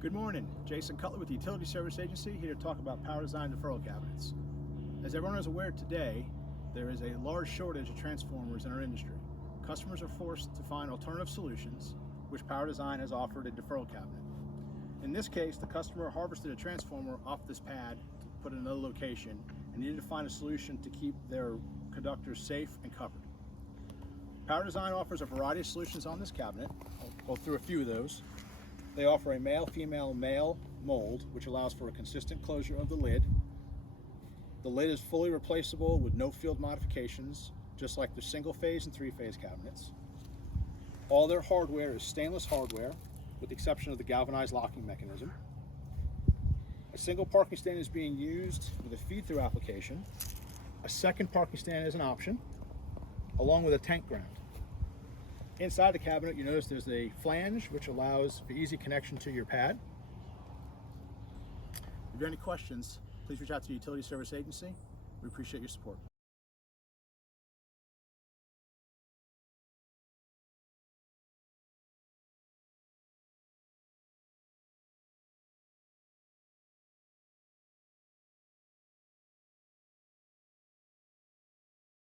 Good morning, Jason Cutler with the Utility Service Agency, here to talk about power design deferral cabinets. As everyone is aware today, there is a large shortage of transformers in our industry. Customers are forced to find alternative solutions, which Power Design has offered a deferral cabinet. In this case, the customer harvested a transformer off this pad to put in another location and needed to find a solution to keep their conductors safe and covered. Power Design offers a variety of solutions on this cabinet. I'll go through a few of those. They offer a male, female, male mold, which allows for a consistent closure of the lid. The lid is fully replaceable with no field modifications, just like the single phase and three-phase cabinets. All their hardware is stainless hardware, with the exception of the galvanized locking mechanism. A single parking stand is being used with a feed-through application. A second parking stand is an option, along with a tank ground. Inside the cabinet, you notice there's a flange, which allows for easy connection to your pad. If you have any questions, please reach out to the Utility Service Agency. We appreciate your support.